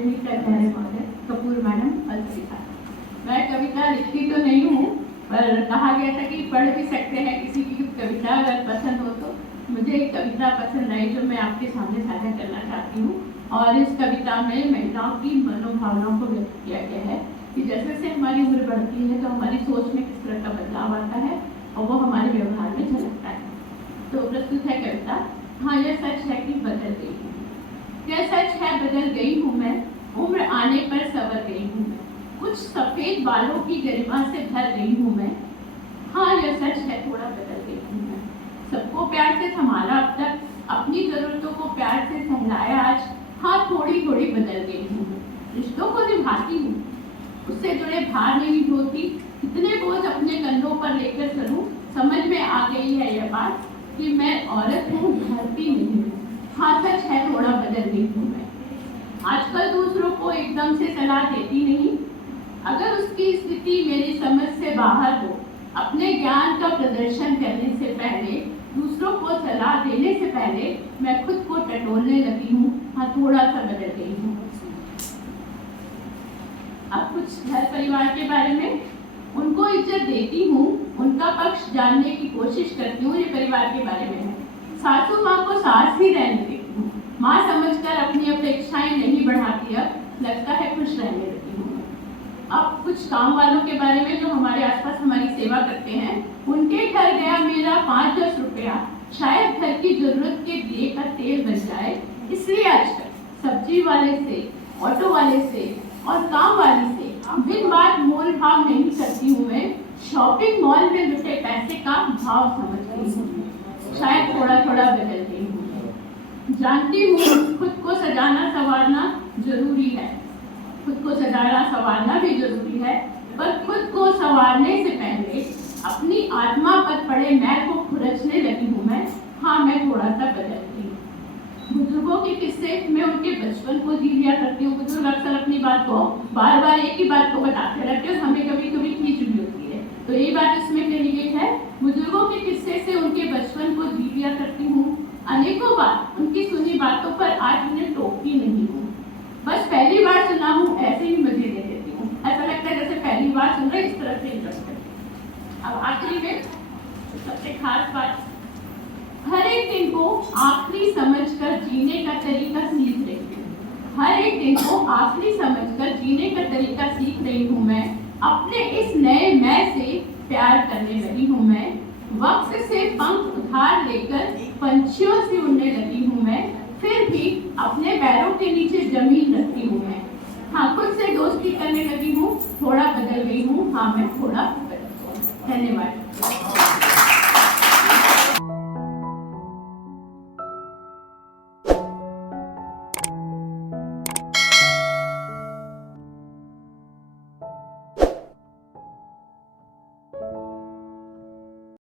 माध्यमिक आचार्य महोदय कपूर मैडम और सभी। मैं कविता लिखती तो नहीं हूँ, पर कहा गया था कि पढ़ भी सकते हैं किसी की कविता अगर पसंद हो तो। मुझे एक कविता पसंद आई जो मैं आपके सामने साझा करना चाहती हूँ। और इस कविता में महिलाओं की मनोभावनाओं को व्यक्त किया गया है कि जैसे जैसे हमारी उम्र बढ़ती है तो हमारी सोच में किस तरह का बदलाव आता है और वो हमारे व्यवहार में झलकता है। तो प्रस्तुत है कविता। हाँ, यह सच है कि बदल गई हूँ, यह सच है बदल गई हूँ मैं, उम्र आने पर संवर गई हूँ मैं, कुछ सफेद बालों की गरिमा से भर गई हूँ मैं। हाँ, यह सच है थोड़ा बदल गई हूँ मैं, सबको प्यार से संभाला अब तक, अपनी जरूरतों को प्यार से सहलाया आज। हाँ, थोड़ी थोड़ी बदल गई हूँ मैं, रिश्तों को निभाती हूँ, उससे जुड़े भार नहीं ढोती, कितने बोझ अपने कंधों पर लेकर चलूं। समझ में आ गई है यह बात कि मैं औरत हूँ, धरती नहीं हूँ। हाँ, सच है थोड़ा बदल गई हूँ मैं, आजकल दूसरों को एकदम से सलाह देती नहीं, अगर उसकी स्थिति मेरी समझ से बाहर हो, अपने ज्ञान का प्रदर्शन करने से पहले, दूसरों को सलाह देने से पहले मैं खुद को टटोलने लगी हूँ। हाँ, थोड़ा सा बदल गई हूँ। अब कुछ घर परिवार के बारे में। उनको इज्जत देती हूँ, उनका पक्ष जानने की कोशिश करती हूँ। ये परिवार के बारे में है। सासू माँ को सास ही रहने देती हूँ, माँ समझकर अपनी अपेक्षाएं नहीं बढ़ाती, अब लगता है खुश रहने देती हूँ। अब कुछ काम वालों के बारे में जो हमारे आसपास हमारी सेवा करते हैं। उनके घर गया मेरा 5-10 रुपया, शायद घर की जरूरत के दिए का तेल बन जाए, इसलिए आजकल सब्जी वाले से, ऑटो वाले से और काम वाली से बिन बात मोल भाव नहीं करती हूँ मैं, शॉपिंग मॉल में लुटे पैसे का भाव समझती हूँ। शायद थोड़ा थोड़ा बदल गई हूँ। जानती हूँ खुद को सजाना संवारना जरूरी है, खुद को सजाना संवारना भी जरूरी है, पर खुद को संवारने से पहले अपनी आत्मा पर पड़े मैल को खुरचने लगी हूँ मैं। हाँ, मैं थोड़ा सा बदलती हूँ। बुजुर्गों के किस्से में उनके बचपन को जी लिया करती हूँ। बुजुर्ग अक्सर अपनी बात को बार बार एक ही बात को बताते रहते हैं, हमें कभी कभी खींच भी होती है, तो यही बात इसमें कही गई है। बुजुर्गों के किस्से से उनके बचपन को जी लिया करती हूँ, अनेकों बार उनकी सुनी बातों पर आज उन्हें टोकती नहीं हूँ, बस पहली बार सुना हूँ ऐसे ही मजे ले लेती हूँ। ऐसा लगता है जैसे पहली बार सुन रहे, इस तरह से इंटरेस्ट है। अब आखिरी में सबसे खास बात, हर एक दिन को आखिरी समझकर जीने का तरीका सीख रही हूँ। हर एक दिन को आखिरी समझकर जीने का तरीका सीख रही हूँ मैं, अपने इस नए मैं से प्यार करने लगी हूँ मैं, वक्त से पंख उधार लेकर पंछियों से उड़ने लगी हूँ मैं, फिर भी अपने पैरों के नीचे जमीन रखती हूँ मैं। हाँ, खुद से दोस्ती करने लगी हूँ, थोड़ा बदल गई हूँ। हाँ, मैं थोड़ा बदल गई हूँ। धन्यवाद।